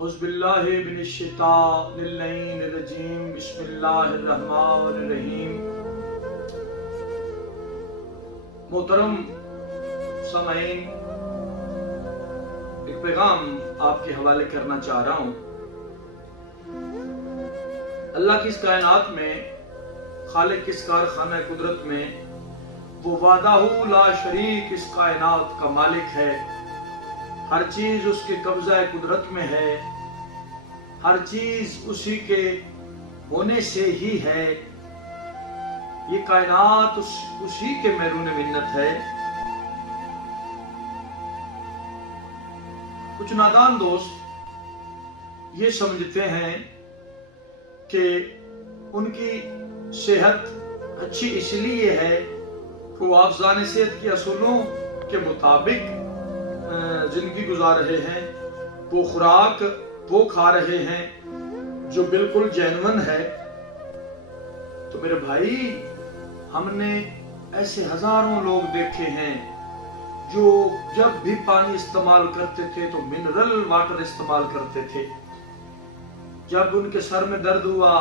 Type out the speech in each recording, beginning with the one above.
औज़ुबिल्लाहि मिनश्शैतानिर्रजीम बिस्मिल्लाहिर्रहमानिर्रहीम। मोहतरम सामईन, एक पैगाम आपके हवाले करना चाह रहा हूँ। अल्लाह की इस कायनात में, खालिक की इस कारखाना कुदरत में, वो वादाहू ला शरीक इस कायनात का मालिक है। हर चीज उसके कब्जा कुदरत में है, हर चीज उसी के होने से ही है। ये कायनात उसी के मैरून मिन्नत है। कुछ नादान दोस्त ये समझते हैं कि उनकी सेहत अच्छी इसलिए है कि वो अफजान सेहत के असूलों के मुताबिक जिंदगी गुजार रहे हैं, वो खुराक वो खा रहे हैं जो बिल्कुल जेन्युइन है। तो मेरे भाई, हमने ऐसे हजारों लोग देखे हैं जो जब भी पानी इस्तेमाल करते थे तो मिनरल वाटर इस्तेमाल करते थे। जब उनके सर में दर्द हुआ,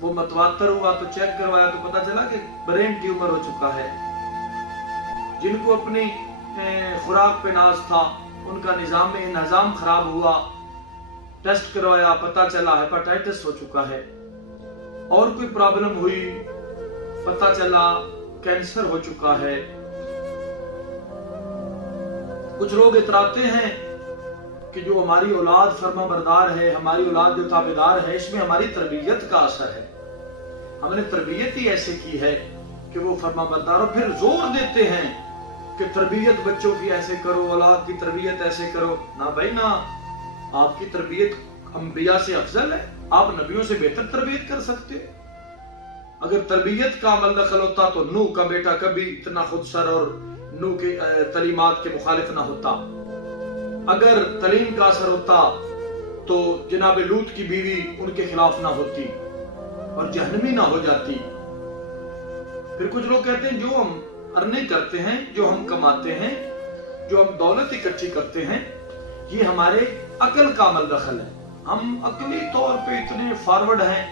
वो मतवातर हुआ तो चेक करवाया तो पता चला कि ब्रेन ट्यूमर हो चुका है। जिनको अपनी खुराक पे नाज था, उनका निजाम में इंतजाम खराब हुआ, टेस्ट करवाया, पता चला हेपेटाइटिस हो चुका है। और कोई प्रॉब्लम हुई, पता चला कैंसर हो चुका है। कुछ लोग इतराते हैं कि जो हमारी औलाद फर्मा बरदार है, हमारी औलाद जो ताबेदार है, इसमें हमारी तरबियत का असर है। हमने तरबियत ही ऐसे की है कि वो फर्मा बरदार। और फिर जोर देते हैं कि तरबियत बच्चों की ऐसे करो, औलाद की तरबियत ऐसे करो। ना भाई ना, आपकी तरबियत अंबिया से अफजल है। आप नबियों से बेहतर तरबियत कर सकते हो। अगर तरबियत का अमल दखल होता तो नूह का बेटा कभी इतना खुदसर और नूह के तलीमात के मुखालिफ ना होता। अगर तलीम का असर होता तो जनाब लूत की बीवी उनके खिलाफ ना होती और जहन्नमी ना हो जाती। फिर कुछ लोग कहते हैं जो हम अर्निंग करते हैं, जो हम कमाते हैं, जो हम दौलत इकट्ठी करते हैं, ये हमारे अकल का अमल दखल है। हम अकली तौर पे इतने फॉरवर्ड हैं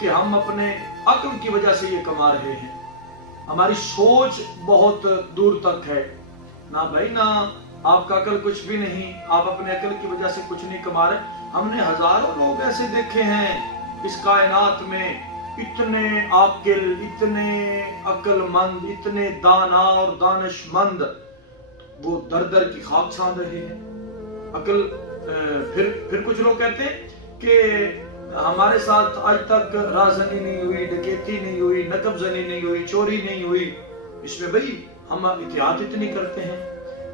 कि हम अपने अकल की वजह से ये कमा रहे हैं। हमारी सोच बहुत दूर तक है। ना भाई ना, आपका अकल कुछ भी नहीं, आप अपने अकल की वजह से कुछ नहीं कमा रहे। हमने हजारों लोग ऐसे देखे हैं इस कायनात में, इतने आकिल, इतने अक्लमंद, इतने दाना और दानिशमंद, वो दर दर की खाक छान रहे हैं। अकल फिर कुछ लोग कहते हैं कि हमारे साथ आज तक राजनी नहीं हुई, डकैती नहीं हुई, नकबजनी नहीं हुई, चोरी नहीं हुई। इसमें भाई हम एहतियात इतनी करते हैं।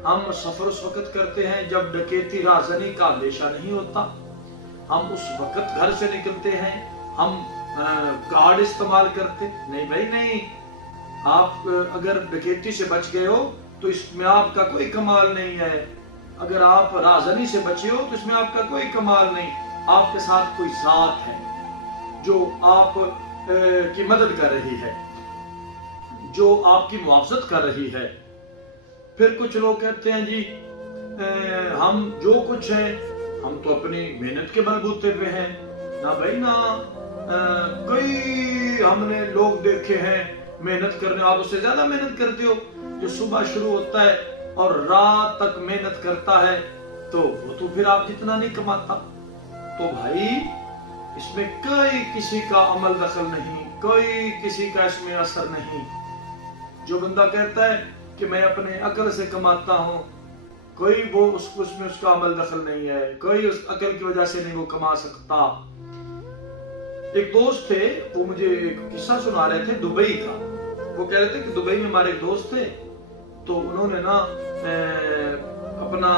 हम सफर उस वक्त करते हैं जब डकैती राजनी का अंदेशा नहीं होता। हम उस वक्त घर से निकलते हैं, हम कार्ड इस्तेमाल करते नहीं। भाई नहीं, आप अगर डकैती से बच गए हो तो इसमें आपका कोई कमाल नहीं है। अगर आप राजनी से बचे हो तो इसमें आपका कोई कमाल नहीं। आपके साथ कोई जात है जो आप की मदद कर रही है, जो आपकी मुआवजत कर रही है। फिर कुछ लोग कहते हैं जी हम जो कुछ है हम तो अपनी मेहनत के बलबूते पे हैं। ना भाई ना, कई हमने लोग देखे हैं मेहनत करने, आप उससे ज्यादा मेहनत करते हो। जो सुबह शुरू होता है और रात तक मेहनत करता है तो वो तो फिर आप जितना नहीं कमाता। तो भाई इसमें कोई किसी का अमल दखल नहीं, कोई किसी का इसमें असर नहीं। जो बंदा कहता है कि मैं अपने अकल से कमाता हूँ, कोई वो उसमें उसका अमल दखल नहीं है। कोई उस अकल की वजह से नहीं वो कमा सकता। एक दोस्त थे, वो मुझे एक किस्सा सुना रहे थे दुबई का। वो कह रहे थे कि दुबई में हमारे एक दोस्त थे, तो उन्होंने ना अपना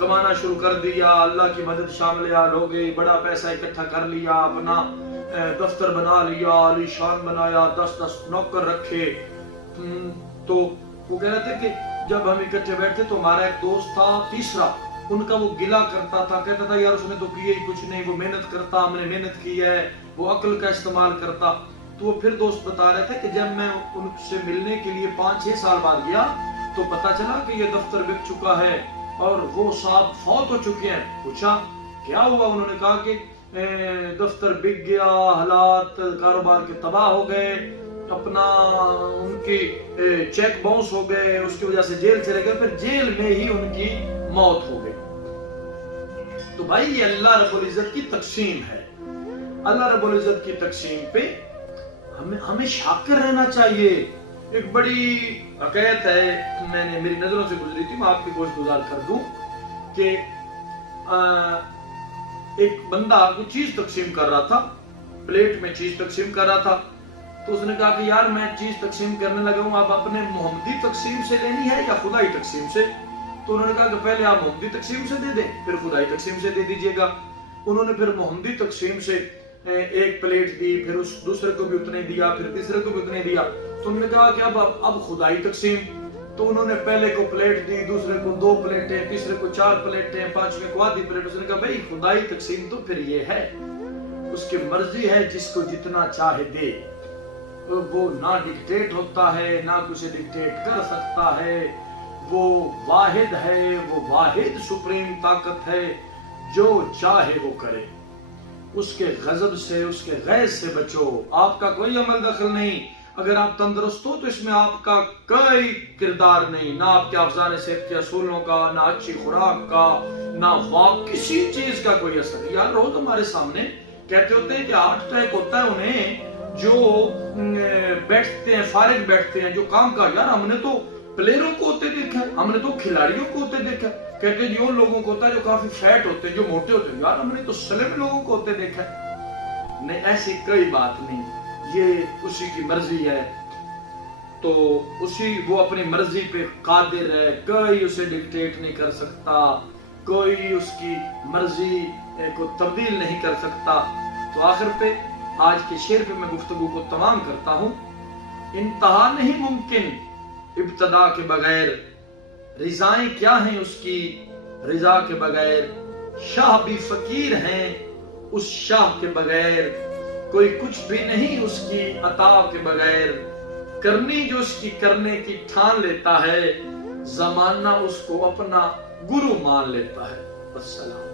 कमाना शुरू कर दिया। अल्लाह की मदद शामिल हो गई, बड़ा पैसा इकट्ठा कर लिया, अपना दफ्तर बना लिया, आलीशान बनाया, 10-10 नौकर रखे। तो वो कह रहे थे कि जब हम इकट्ठे बैठे तो हमारा एक दोस्त था तीसरा, उनका वो गिला करता था, कहता था यार उसने तो किया ही कुछ नहीं, वो मेहनत करता, हमने मेहनत की है, वो अक्ल का इस्तेमाल करता। तो वो फिर दोस्त बता रहे थे कि जब मैं उनसे मिलने के लिए 5-6 साल बाद गया तो पता चला कि ये दफ्तर बिक चुका है और वो साहब फौत हो चुके हैं। पूछा کیا ہوا؟ انہوں نے کہا کہ دفتر بک گیا، حالات کاروبار کے تباہ ہو گئے، اپنا ان کی چیک باؤنس ہو گئے، اس کی وجہ سے جیل چلے گئے، پھر جیل میں ہی ان کی موت ہو گئی۔ تو بھائی یہ اللہ رب العزت کی تقسیم ہے۔ اللہ رب العزت کی تقسیم پہ ہمیں شاکر رہنا چاہیے۔ ایک بڑی حکایت ہے، میں نے میری نظروں سے گزری تھی، میں آپ کی گوش گزار کر دوں کہ ایک بندہ کوئی چیز تقسیم کر رہا تھا، پلیٹ میں چیز تقسیم کر رہا تھا، تو اس نے کہا کہ یار میں چیز تقسیم کرنے لگا ہوں، آپ اپنے محمدی تقسیم سے لینی ہے یا خدائی تقسیم سے؟ تو انہوں نے کہا کہ پہلے آپ محمدی تقسیم سے دے دیں، پھر خدائی تقسیم سے دے دیجئے گا۔ انہوں نے پھر محمدی تقسیم سے ایک پلیٹ دی، پھر اس دوسرے کو بھی اتنے دیا، پھر تیسرے کو بھی اتنے دیا۔ تو انہوں نے کہا کہ اب خدائی تقسیم۔ تو انہوں نے پہلے کو پلیٹ دی، دوسرے کو 2 پلیٹیں، تیسرے کو 4 پلیٹیں، 5ویں کو آدھی پلیٹ۔ اس نے کہا بھائی خدائی تقسیم تو پھر یہ ہے، اس کی مرضی ہے، جس کو جتنا چاہے دے، وہ نہ ڈکٹیٹ ہوتا ہے، نہ کچھ ڈکٹیٹ کر سکتا ہے، وہ واحد ہے، وہ واحد سپریم طاقت ہے، جو چاہے وہ کرے۔ اس کے غضب سے، اس کے غیظ سے بچو، آپ کا کوئی عمل دخل نہیں۔ اگر آپ تندرست ہو تو اس میں آپ کا کوئی کردار نہیں، نہ آپ کے افزان صحت کے اصولوں کا، نہ اچھی خوراک کا، نہ کسی چیز کا کوئی اثر۔ یار روز ہمارے سامنے کہتے ہوتے ہیں کہ ہارٹ اٹیک ہوتا ہے انہیں جو بیٹھتے ہیں، فارغ بیٹھتے ہیں، جو کام کا، یار ہم نے تو پلیئروں کو ہوتے دیکھا ہے، ہم نے تو کھلاڑیوں کو ہوتے دیکھا ہے۔ کہتے ہیں جو لوگوں کو ہوتا ہے جو کافی فیٹ ہوتے ہیں، جو موٹے ہوتے ہیں، یار ہم نے تو سلم لوگوں کو ہوتے دیکھا ہے۔ نہیں، ایسی کوئی بات نہیں، یہ اسی کی مرضی ہے، تو وہ اپنی مرضی پہ قادر ہے، کوئی اسے ڈکٹیٹ نہیں کر سکتا، کوئی اس کی مرضی کو تبدیل نہیں کر سکتا۔ تو آخر پہ آج کے شعر پہ میں گفتگو کو تمام کرتا ہوں۔ انتہا نہیں ممکن ابتدا کے بغیر، رضائیں کیا ہیں اس کی رضا کے بغیر، شاہ بھی فقیر ہیں اس شاہ کے بغیر، کوئی کچھ بھی نہیں اس کی عطا کے بغیر، کرنی جو اس کی کرنے کی ٹھان لیتا ہے، زمانہ اس کو اپنا گرو مان لیتا ہے۔ السلام۔